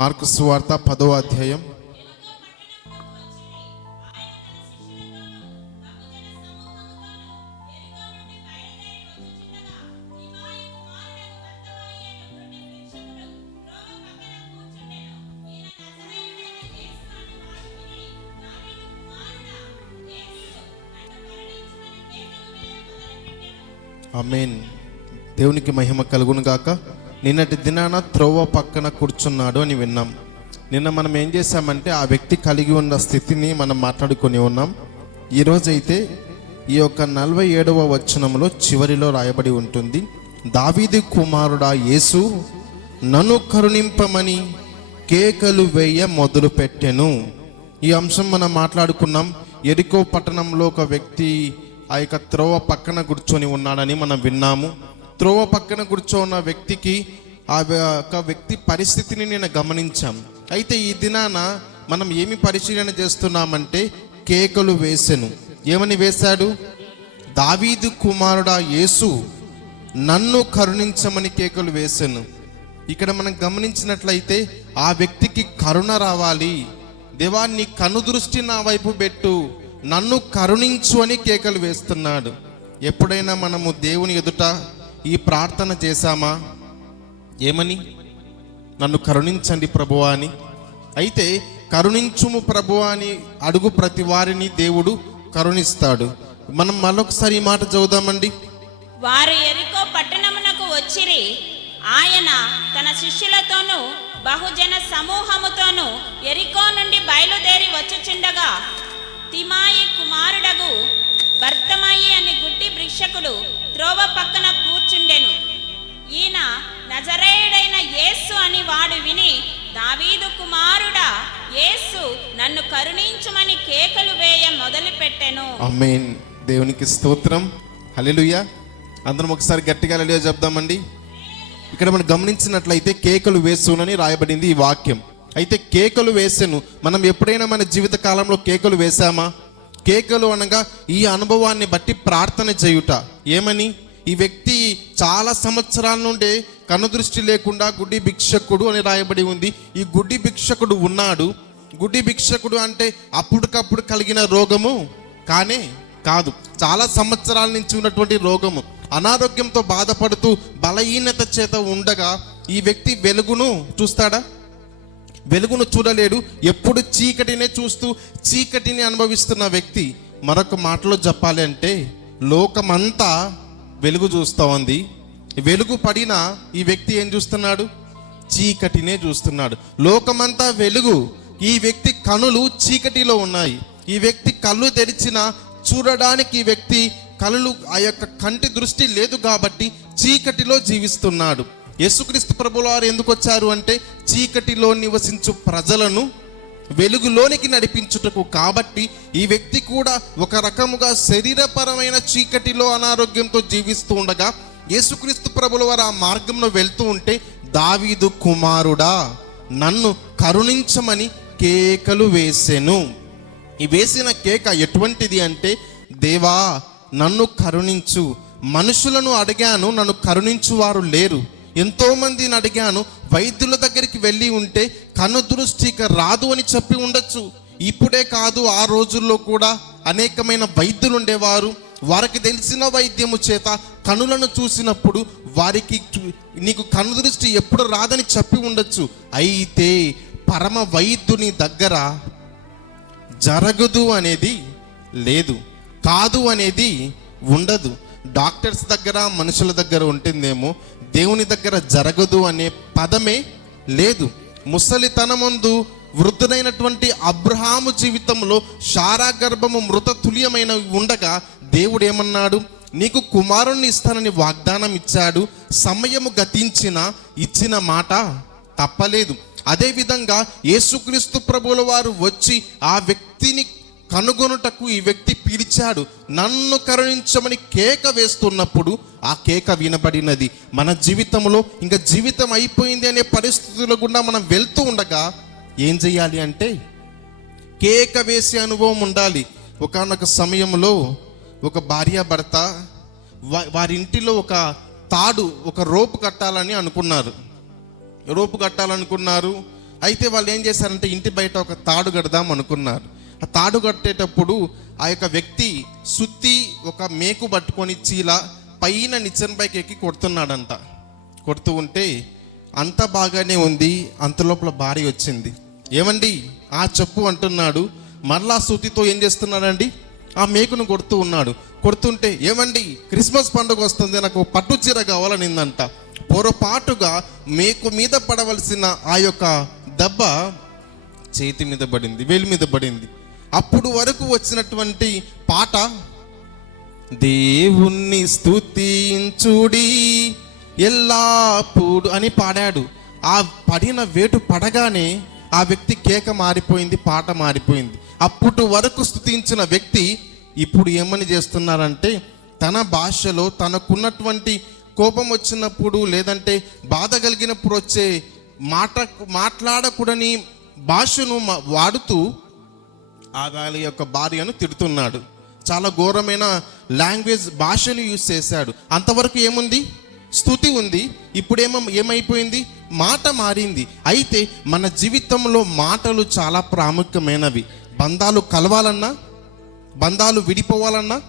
Mark సువార్త పదో అధ్యాయం. ఆమేన్. దేవునికి మహిమ కలుగును గాక నిన్నటి దినాన త్రోవ పక్కన కూర్చున్నాడు అని విన్నాం. నిన్న మనం ఏం చేశామంటే ఆ వ్యక్తి కలిగి ఉన్న స్థితిని మనం మాట్లాడుకొని ఉన్నాం. ఈరోజైతే ఈ యొక్క నలభై ఏడవ వచనంలో చివరిలో రాయబడి ఉంటుంది. దావీది కుమారుడా యేసు నన్ను కరుణింపమని కేకలు వేయ మొదలు పెట్టెను ఈ అంశం మనం మాట్లాడుకున్నాం. ఎరికో పట్టణంలో ఒక వ్యక్తి ఆ యొక్క త్రోవ పక్కన కూర్చొని ఉన్నాడని మనం విన్నాము. త్రోవ పక్కన కూర్చోన్న వ్యక్తికి ఆ యొక్క వ్యక్తి పరిస్థితిని నేను గమనించాం. అయితే ఈ దినాన మనం ఏమి పరిశీలన చేస్తున్నామంటే కేకలు వేసెను. ఏమని వేశాడు? దావీదు కుమారుడా యేసు నన్ను కరుణించమని కేకలు వేశాను ఇక్కడ మనం గమనించినట్లయితే ఆ వ్యక్తికి కరుణ రావాలి. దేవా నీ కనుదృష్టి నా వైపు పెట్టు. నన్ను కరుణించు అని కేకలు వేస్తున్నాడు. ఎప్పుడైనా మనము దేవుని ఎదుట ఈ ప్రార్థన చేశామా? ఏమని? నన్ను కరుణించండి ప్రభువా అని. అయితే కరుణించుము ప్రభువా అని అడుగు ప్రతి వారిని దేవుడు కరుణిస్తాడు. మనం మరొకసారి ఈ మాట చదువుదామండి. వారు ఎరికో పట్టణమునకు వచ్చిరి. ఆయన తన శిష్యులతోనూ బహుజన సమూహముతోనూ ఎరికో నుండి బయలుదేరి వచ్చుచుండగా తిమాయి కుమారుడగు భర్తమాయి అని గుడ్డి భిక్షకుడు త్రోవ పక్కన కూర్చుండెను. ఈయన నజరేయుడైన యేసు అని వాడు విని దావీదు కుమారుడా యేసు నన్ను కరుణించమని కేకలు వేయ మొదలుపెట్టెను. అమ్మేన్ దేవునికి స్తోత్రం. హల్లెలూయా. అందరం ఒకసారి గట్టిగా హల్లెలూయా చెప్దామండి. ఇక్కడ మనం గమనించినట్లయితే కేకలు వేసునని రాయబడింది ఈ వాక్యం. అయితే కేకలు వేసెను. మనం ఎప్పుడైనా మన జీవిత కాలంలో కేకలు వేసామా కేకలు అనగా ఈ అనుభవాన్ని బట్టి ప్రార్థన చేయుట. ఏమని? ఈ వ్యక్తి చాలా సంవత్సరాల నుండే కనుదృష్టి లేకుండా గుడ్డి భిక్షకుడు అని రాయబడి ఉంది. ఈ గుడ్డి భిక్షకుడు ఉన్నాడు. గుడ్డి భిక్షకుడు అంటే అప్పటికప్పుడు కలిగిన రోగము కానే కాదు. చాలా సంవత్సరాల నుంచి ఉన్నటువంటి రోగము. అనారోగ్యంతో బాధపడుతూ బలహీనత చేత ఉండగా ఈ వ్యక్తి వెలుగును చూస్తాడా? వెలుగును చూడలేడు. ఎప్పుడు చీకటినే చూస్తూ చీకటిని అనుభవిస్తున్న వ్యక్తి మరొక మాటలో చెప్పాలి అంటే లోకమంతా వెలుగు చూస్తూ ఉంది వెలుగు పడిన ఈ వ్యక్తి ఏం చూస్తున్నాడు? చీకటినే చూస్తున్నాడు. లోకమంతా వెలుగు. ఈ వ్యక్తి కనులు చీకటిలో ఉన్నాయి. ఈ వ్యక్తి కళ్ళు తెరిచిన చూడడానికి ఈ వ్యక్తి కళ్ళు ఆ యొక్క కంటి దృష్టి లేదు కాబట్టి చీకటిలో జీవిస్తున్నాడు. యేసుక్రీస్తు ప్రభుల వారు ఎందుకు వచ్చారు అంటే చీకటిలో నివసించు ప్రజలను వెలుగులోనికి నడిపించుటకు కాబట్టి ఈ వ్యక్తి కూడా ఒక రకముగా శరీరపరమైన చీకటిలో అనారోగ్యంతో జీవిస్తూ ఉండగా యేసుక్రీస్తు ప్రభుల వారు ఆ మార్గంలో వెళ్తూ ఉంటే దావీదు కుమారుడా నన్ను కరుణించమని కేకలు వేసెను. ఈ వేసిన కేక ఎటువంటిది అంటే దేవా నన్ను కరుణించు. మనుషులను అడిగాను నన్ను కరుణించు వారు లేరు. ఎంతోమందిని అడిగాను వైద్యుల దగ్గరికి వెళ్ళి ఉంటే కన్ను దృష్టి రాదు అని చెప్పి ఉండొచ్చు. ఇప్పుడే కాదు ఆ రోజుల్లో కూడా అనేకమైన వైద్యులు ఉండేవారు. వారికి తెలిసిన వైద్యము చేత కనులను చూసినప్పుడు వారికి నీకు కన్ను దృష్టి ఎప్పుడు రాదని చెప్పి ఉండొచ్చు. అయితే పరమ వైద్యుని దగ్గర జరగదు అనేది లేదు. కాదు అనేది ఉండదు. డాక్టర్స్ దగ్గర మనుషుల దగ్గర ఉంటుందేమో దేవుని దగ్గర జరగదు అనే పదమే లేదు. ముసలితనమందు వృద్ధుడైనటువంటి అబ్రహాము జీవితంలో శారా గర్భము మృత తుల్యమైన ఉండగా దేవుడు ఏమన్నాడు నీకు కుమారుణ్ణి ఇస్తానని వాగ్దానం ఇచ్చాడు సమయము గతించిన ఇచ్చిన మాట తప్పలేదు. అదేవిధంగా యేసుక్రీస్తు ప్రభుల వారు వచ్చి ఆ వ్యక్తిని కనుగొనుటకు ఈ వ్యక్తి పిలిచాడు. నన్ను కరుణించమని కేక వేస్తున్నప్పుడు ఆ కేక వినబడినది. మన జీవితంలో ఇంకా జీవితం అయిపోయింది అనే పరిస్థితుల గుండా మనం వెళ్తూ ఉండగా ఏం చేయాలి అంటే కేక వేసే అనుభవం ఉండాలి. ఒకానొక సమయంలో ఒక భార్య భర్త వా- వారి ఇంటిలో ఒక తాడు ఒక రోపు కట్టాలని అనుకున్నారు. రోపు కట్టాలనుకున్నారు. అయితే వాళ్ళు ఏం చేశారంటే ఇంటి బయట ఒక తాడు కడదాం అనుకున్నారు. తాడు కట్టేటప్పుడు ఆ యొక్క వ్యక్తి సుత్తి ఒక మేకు పట్టుకొని చీల పైన నిచ్చెన పైకి ఎక్కి కొడుతున్నాడంట. కొడుతూ ఉంటే అంత బాగానే ఉంది అంత లోపల భార్య వచ్చింది. ఏమండి? ఆ చెప్పు అంటున్నాడు. మరలా సుతితో ఏం చేస్తున్నాడండి? ఆ మేకును కొడుతూ ఉన్నాడు. కొడుతుంటే ఏమండి? క్రిస్మస్ పండుగ వస్తుంది నాకు పట్టు చీర కావాలనిందంట. పొరపాటుగా మేకు మీద పడవలసిన ఆ యొక్క దెబ్బ చేతి మీద పడింది వేలి మీద పడింది. అప్పుడు వరకు వచ్చినటువంటి పాట దేవుణ్ణి స్థుతించుడి ఎల్లాప్పుడు అని పాడాడు. ఆ పడిన వేటు పడగానే ఆ వ్యక్తి కేక మారిపోయింది పాట మారిపోయింది. అప్పుడు వరకు స్థుతించిన వ్యక్తి ఇప్పుడు ఏమని చేస్తున్నారంటే తన భాషలో తనకున్నటువంటి కోపం వచ్చినప్పుడు లేదంటే బాధ కలిగినప్పుడు వచ్చే మాట మాట్లాడకూడని భాషను వాడుతూ ఆ వాళ్ళ యొక్క భార్యను తిడుతున్నాడు. చాలా ఘోరమైన లాంగ్వేజ్ భాషను యూజ్ చేశాడు. అంతవరకు ఏముంది? స్థుతి ఉంది. ఇప్పుడేమో ఏమైపోయింది? మాట మారింది. అయితే మన జీవితంలో మాటలు చాలా ప్రాముఖ్యమైనవి. బంధాలు కలవాలన్నా బంధాలు విడిపోవాలన్నా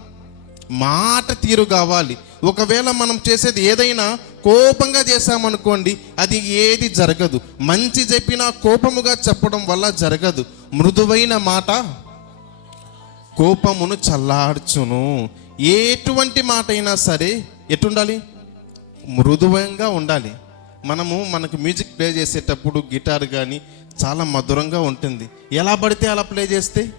మాట తీరు కావాలి. ఒకవేళ మనం చేసేది ఏదైనా కోపంగా చేశామనుకోండి అది ఏది జరగదు. మంచి చెప్పినా కోపముగా చెప్పడం వల్ల జరగదు. మృదువైన మాట కోపమును చల్లార్చును. ఎటువంటి మాట అయినా సరే ఎటుండాలి మృదువంగా ఉండాలి. మనము మనకు మ్యూజిక్ ప్లే చేసేటప్పుడు గిటార్ కానీ చాలా మధురంగా ఉంటుంది. ఎలా పడితే అలా ప్లే చేస్తే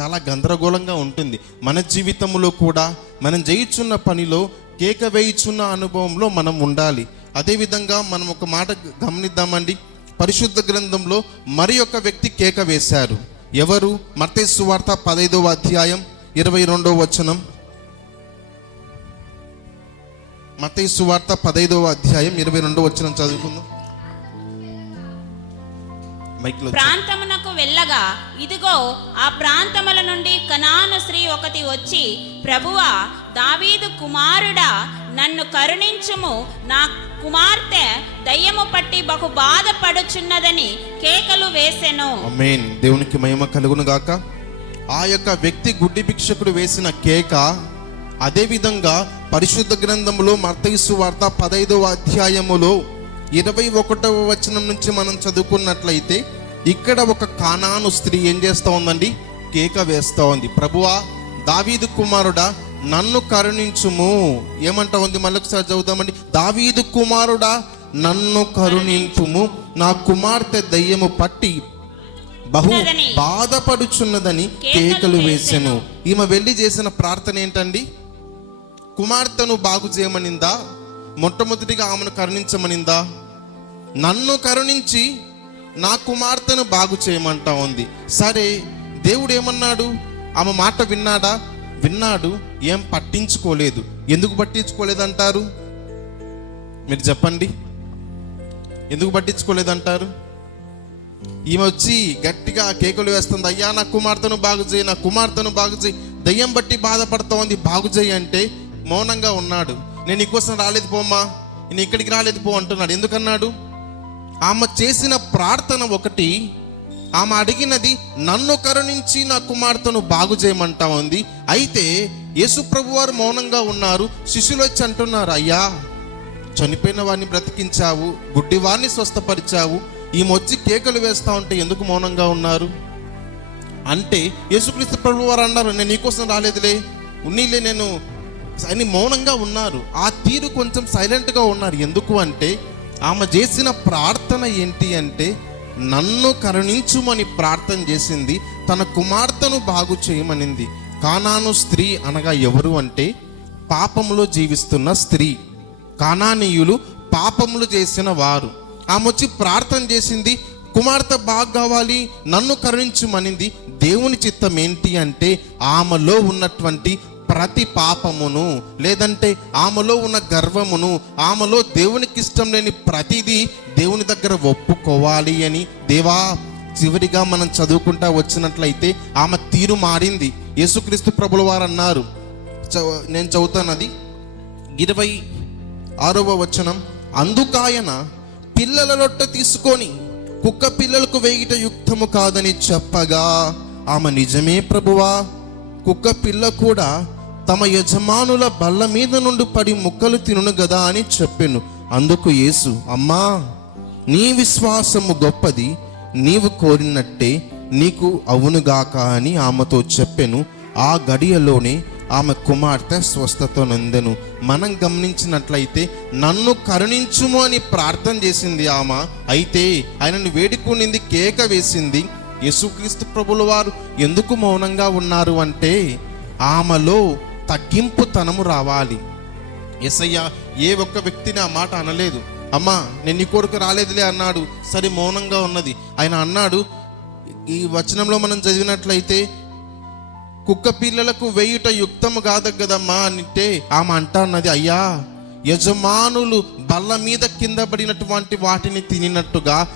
చాలా గందరగోళంగా ఉంటుంది. మన జీవితంలో కూడా మనం చేయుచున్న పనిలో కేక వేయుచున్న అనుభవంలో మనం ఉండాలి. అదేవిధంగా మనం ఒక మాట గమనిద్దామండి. పరిశుద్ధ గ్రంథంలో మరి ఒక వ్యక్తి కేక వేశారు. ఎవరు? మత్తయి వార్త పదైదవ అధ్యాయం ఇరవై రెండవ వచనం. మత్తయి సువార్త పదైదవ అధ్యాయం ఇరవై రెండవ వచనం చదువుకుందాం. ప్రాంతమునకు వెళ్ళగా ఇదిగో ఆ ప్రాంతముల నుండి కనాను స్త్రీ ఒకటి వచ్చి ప్రభువా దావీదు కుమారుడా నన్ను కరుణించుము. నా కుమార్తె దయ్యము పట్టి బహు బాధపడుచున్నదని కేకలు వేసెను. అమేన్ దేవునికి మహిమ కలుగును గాక. ఆ యొక్క వ్యక్తి గుడ్డి భిక్షకుడు వేసిన కేక అదే విధంగా పరిశుద్ధ గ్రంథములో మర్తయిసు వార్త పదైదవ అధ్యాయములో ఇరవై ఒకటవ వచనం నుంచి మనం చదువుకున్నట్లయితే ఇక్కడ ఒక కానాను స్త్రీ ఏం చేస్తూ ఉందండి? కేక వేస్తూ ఉంది. ప్రభువా దావీదు కుమారుడా నన్ను కరుణించుము. ఏమంటా ఉంది మళ్ళొకసారి చదువుదామండి. దావీదు కుమారుడా నన్ను కరుణించుము నా కుమార్తె దయ్యము పట్టి బహు బాధపడుచున్నదని కేకలు వేసెను. ఈమె వెళ్ళి చేసిన ప్రార్థన ఏంటండి? కుమార్తెను బాగు చేయమనిందా? మొట్టమొదటిగా ఆమెను కరుణించమనిందా? నన్ను కరుణించి నా కుమార్తెను బాగు చేయమంటా ఉంది సరే దేవుడు ఏమన్నాడు ఆమె మాట విన్నాడా? విన్నాడు ఏం పట్టించుకోలేదు. ఎందుకు పట్టించుకోలేదంటారు? మీరు చెప్పండి. ఎందుకు పట్టించుకోలేదంటారు? ఈమె వచ్చి గట్టిగా కేకులు వేస్తుంది అయ్యా నా కుమార్తెను బాగు చేయి నా కుమార్తెను బాగు చేయి. దయ్యం బట్టి బాధపడతా ఉంది బాగు చేయి అంటే మౌనంగా ఉన్నాడు. నేను నీకోసం రాలేదు పోమ్మా నేను ఇక్కడికి రాలేదు పో అంటున్నాడు. ఎందుకన్నాడు? ఆమె చేసిన ప్రార్థన ఒకటి ఆమె అడిగినది నన్ను కరుణించి నా కుమార్తెను బాగు చేయమంటా ఉంది అయితే యేసుప్రభు వారు మౌనంగా ఉన్నారు. శిష్యులు వచ్చి అంటున్నారు అయ్యా చనిపోయిన వాడిని బ్రతికించావు గుడ్డి వారిని స్వస్థపరిచావు ఈ మొచ్చి కేకలు వేస్తా ఉంటే ఎందుకు మౌనంగా ఉన్నారు? అంటే యేసుక్రీస్తు ప్రభు వారు అన్నారు నేను నీకోసం రాలేదులే. ఉన్నీలే నేను అని మౌనంగా ఉన్నారు. ఆ తీరు కొంచెం సైలెంట్గా ఉన్నారు. ఎందుకు అంటే ఆమె చేసిన ప్రార్థన ఏంటి అంటే నన్ను కరుణించుమని ప్రార్థన చేసింది తన కుమార్తెను బాగు చేయమనింది. కానాను స్త్రీ అనగా ఎవరు అంటే పాపములో జీవిస్తున్న స్త్రీ. కానానీయులు పాపములు చేసిన వారు. ఆమె వచ్చి ప్రార్థన చేసింది కుమార్తె బాగు కావాలి నన్ను కరుణించుమనింది. దేవుని చిత్తం ఏంటి అంటే ఆమెలో ఉన్నటువంటి ప్రతి పాపమును లేదంటే ఆమెలో ఉన్న గర్వమును ఆమెలో దేవునికి ఇష్టం లేని ప్రతిదీ దేవుని దగ్గర ఒప్పుకోవాలి అని దేవా చివరిగా మనం చదువుకుంటా వచ్చినట్లయితే ఆమె తీరు మారింది. యేసుక్రీస్తు ప్రభుల వారు అన్నారు చ- నేను చదువుతానది. ఇరవై ఆరవ వచనం. అందుకాయన పిల్లల రొట్టె తీసుకొని కుక్క పిల్లలకు వేగిట యుక్తము కాదని చెప్పగా ఆమె నిజమే ప్రభువా? కుక్క పిల్ల కూడా తమ యజమానుల బల్ల మీద నుండి పడి ముక్కలు తినును గదా అని చెప్పాను. అందుకు యేసు అమ్మా నీ విశ్వాసము గొప్పది నీవు కోరినట్టే నీకు అవునుగాక అని ఆమెతో చెప్పెను. ఆ గడియలోనే ఆమె కుమార్తె స్వస్థత నందెను. మనం గమనించినట్లయితే నన్ను కరుణించుము అని ప్రార్థన చేసింది ఆమె. అయితే ఆయనను వేడుకునింది కేక వేసింది. యేసుక్రీస్తు ప్రభుల వారు ఎందుకు మౌనంగా ఉన్నారు అంటే ఆమెలో తగ్గింపుతనము రావాలి. ఎసయ్య ఏ ఒక్క వ్యక్తిని ఆ మాట అనలేదు. అమ్మా నేను నీ కొడుకు రాలేదులే అన్నాడు. సరే మౌనంగా ఉన్నది. ఆయన అన్నాడు ఈ వచనంలో మనం చదివినట్లయితే కుక్క పిల్లలకు వేయుట యుక్తము కాదు కదమ్మా అంటే ఆమె అంటా అన్నది అయ్యా యజమానులు బల్ల మీద కింద పడినటువంటి వాటిని తినినట్టుగా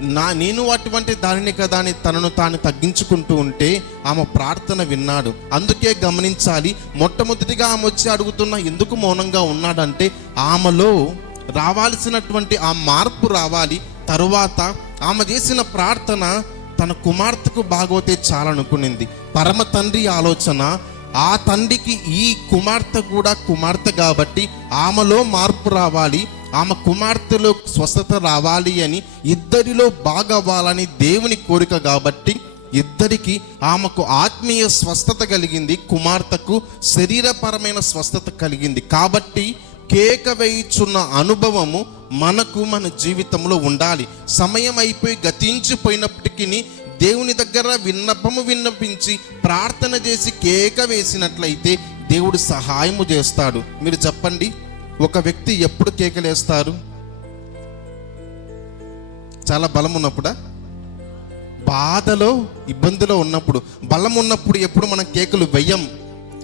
నా నేను అటువంటి దానిని కదా అని తనను తాను తగ్గించుకుంటూ ఉంటే ఆమె ప్రార్థన విన్నాడు. అందుకే గమనించాలి మొట్టమొదటిగా ఆమె వచ్చి అడుగుతున్న ఎందుకు మౌనంగా ఉన్నాడంటే ఆమెలో రావాల్సినటువంటి ఆ మార్పు రావాలి తరువాత ఆమె చేసిన ప్రార్థన తన కుమార్తెకు బాగోతే చాలనుకునింది. పరమ తండ్రి ఆలోచన ఆ తండ్రికి ఈ కుమార్తె కూడా కుమార్తె కాబట్టి ఆమెలో మార్పు రావాలి ఆమె కుమార్తెలో స్వస్థత రావాలి అని ఇద్దరిలో బాగవ్వాలని దేవుని కోరిక కాబట్టి ఇద్దరికి ఆమెకు ఆత్మీయ స్వస్థత కలిగింది కుమార్తెకు శరీరపరమైన స్వస్థత కలిగింది. కాబట్టి కేక వేయుచున్న అనుభవము మనకు మన జీవితంలో ఉండాలి. సమయం అయిపోయి గతించిపోయినప్పటికీ దేవుని దగ్గర విన్నపము విన్నపించి ప్రార్థన చేసి కేక వేసినట్లయితే దేవుడు సహాయము చేస్తాడు. మీరు చెప్పండి. ఒక వ్యక్తి ఎప్పుడు కేకలేస్తారు? చాలా బలం ఉన్నప్పుడా బాధలో ఇబ్బందిలో ఉన్నప్పుడు బలం ఉన్నప్పుడు ఎప్పుడు మనం కేకులు వెయ్యం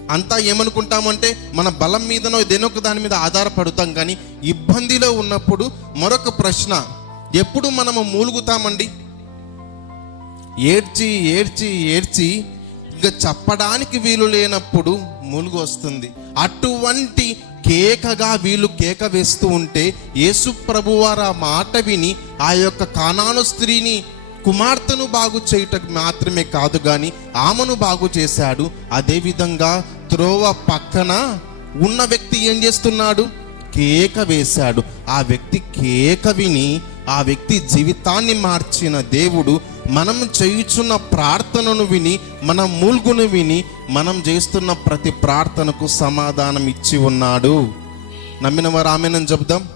అంతా ఏమనుకుంటామంటే మన బలం మీదనో దేనొక దాని మీద ఆధారపడుతాం కానీ ఇబ్బందిలో ఉన్నప్పుడు మరొక ప్రశ్న ఎప్పుడు మనము మూలుగుతామండి? ఏడ్చి ఏడ్చి ఏడ్చి సరిగ్గా చెప్పడానికి వీలు లేనప్పుడు మూలుగు వస్తుంది. అటువంటి కేకగా వీళ్ళు కేక వేస్తూ ఉంటే యేసు ప్రభువారు ఆ మాట విని ఆ యొక్క కానాను స్త్రీని కుమార్తెను బాగు చేయుటకు మాత్రమే కాదు కానీ ఆమెను బాగు చేశాడు. అదేవిధంగా త్రోవ పక్కన ఉన్న వ్యక్తి ఏం చేస్తున్నాడు? కేక వేశాడు. ఆ వ్యక్తి కేక విని ఆ వ్యక్తి జీవితాన్ని మార్చిన దేవుడు మనం చేయుచున్న ప్రార్థనను విని మన మూల్గును విని మనం చేస్తున్న ప్రతి ప్రార్థనకు సమాధానం ఇచ్చి ఉన్నాడు. నమ్మిన వారు ఆమెనని చెబుదాం.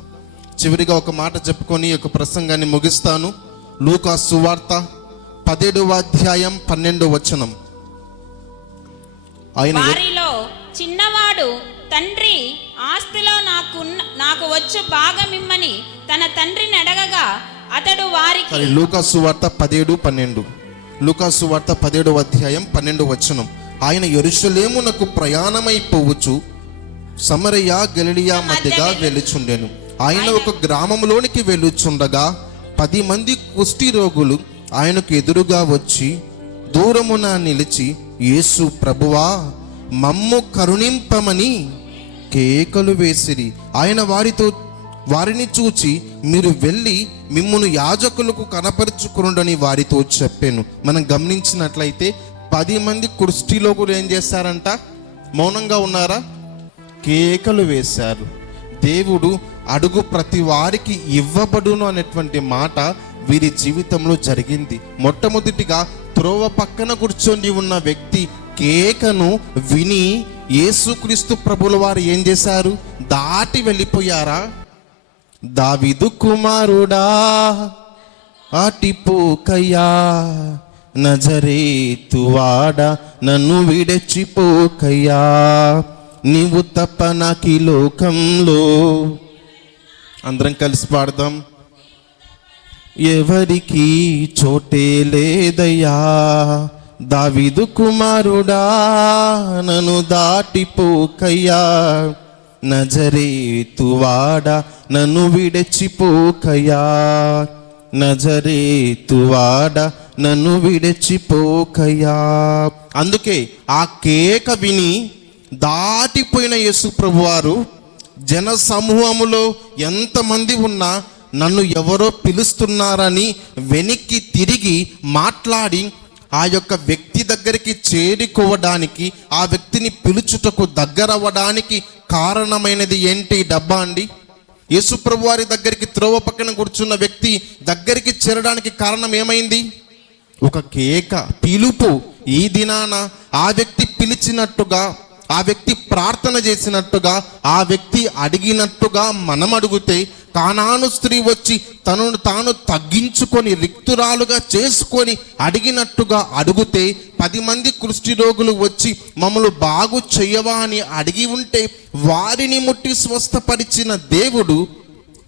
చివరిగా ఒక మాట చెప్పుకొని ఒక ప్రసంగాన్ని ముగిస్తాను. లూకా సువార్త పదిహేడవ అధ్యాయం పన్నెండు వచనం. ఆయన వారిలో చిన్నవాడు తండ్రి ఆస్తిలో నాకు నాకు వచ్చు భాగమిమ్మని తన తండ్రిని అడగగా అతడు వారికి సరే లూకా సువార్త పదిహేడు పన్నెండు. లూకా సువార్త పదిహేడవ అధ్యాయం పన్నెండు వచనం. ఆయన ఎరుషలేమునకు ప్రయాణమైపోవచ్చు సమరయ గలిలియా మధ్యగా వెళ్ళుచుండెను ఆయన ఒక గ్రామంలోనికి వెళ్ళుచుండగా పది మంది కుష్టి రోగులు ఆయనకు ఎదురుగా వచ్చి దూరమున నిలిచి యేసు ప్రభువా మమ్ము కరుణింపమని కేకలు వేసిరి. ఆయన వారితో వారిని చూచి మీరు వెళ్ళి మిమ్మల్ని యాజకులకు కనపరుచుకునుడని వారితో చెప్పాను. మనం గమనించినట్లయితే పది మంది కుష్టిలోకులు ఏం చేశారంట మౌనంగా ఉన్నారా? కేకలు వేశారు. దేవుడు అడుగు ప్రతి వారికి ఇవ్వబడును అనేటువంటి మాట వీరి జీవితంలో జరిగింది. మొట్టమొదటిగా త్రోవ పక్కన కూర్చొని ఉన్న వ్యక్తి కేకను విని యేసుక్రీస్తు ప్రభుల వారు ఏం చేశారు? దాటి వెళ్ళిపోయారా? దావిదు కుమారుడా ఆటిపోకయ్యా నజరేతువాడ నన్ను విడచిపోకయ్యా నీవు తప్ప నాకి లోకంలో. అందరం కలిసి పాడదాం. ఎవరికి చోటే లేదయ్యా దావిదు కుమారుడా నన్ను దాటిపోకయ్యా నజరేతువాడ నన్ను విడచిపోకయ్యా నజరేతువాడ నన్ను విడచిపోకయ్యా అందుకే ఆ కేక విని దాటిపోయిన యేసు ప్రభువారు జన సమూహములో ఎంతమంది ఉన్నా నన్ను ఎవరో పిలుస్తున్నారని వెనక్కి తిరిగి మాట్లాడి ఆ యొక్క వ్యక్తి దగ్గరికి చేరుకోవడానికి ఆ వ్యక్తిని పిలుచుటకు దగ్గరవ్వడానికి కారణమైనది ఏంటి డబ్బా అండి? యేసుప్రభు వారి దగ్గరికి త్రోవ పక్కన కూర్చున్న వ్యక్తి దగ్గరికి చేరడానికి కారణం ఏమైంది? ఒక కేక పిలుపు. ఈ దినాన ఆ వ్యక్తి పిలిచినట్టుగా ఆ వ్యక్తి ప్రార్థన చేసినట్టుగా ఆ వ్యక్తి అడిగినట్టుగా మనం అడిగితే కానాను స్త్రీ వచ్చి తనను తాను తగ్గించుకొని రిక్తురాలుగా చేసుకొని అడిగినట్టుగా అడిగితే పది మంది కుష్టి రోగులు వచ్చి మమ్మల్ని బాగు చేయవా అని అడిగి ఉంటే వారిని ముట్టి స్వస్థపరిచిన దేవుడు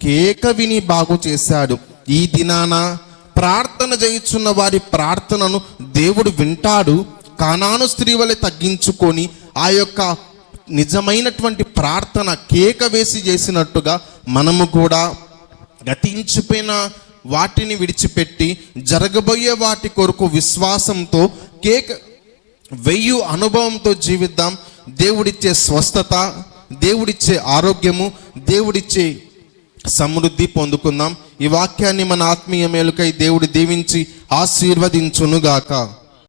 కేక విని బాగు చేశాడు. ఈ దినాన ప్రార్థన చేయుచున్న వారి ప్రార్థనను దేవుడు వింటాడు. కానాను స్త్రీ వలె తగ్గించుకొని ఆ యొక్క నిజమైనటువంటి ప్రార్థన కేక వేసి చేసినట్టుగా మనము కూడా గతించిపోయిన వాటిని విడిచిపెట్టి జరగబోయే వాటి కొరకు విశ్వాసంతో కేక వెయ్యి అనుభవంతో జీవిద్దాం. దేవుడిచ్చే స్వస్థత దేవుడిచ్చే ఆరోగ్యము దేవుడిచ్చే సమృద్ధి పొందుకుందాం. ఈ వాక్యాన్ని మన ఆత్మీయ మేలుకై దేవుడు దీవించి ఆశీర్వదించునుగాక.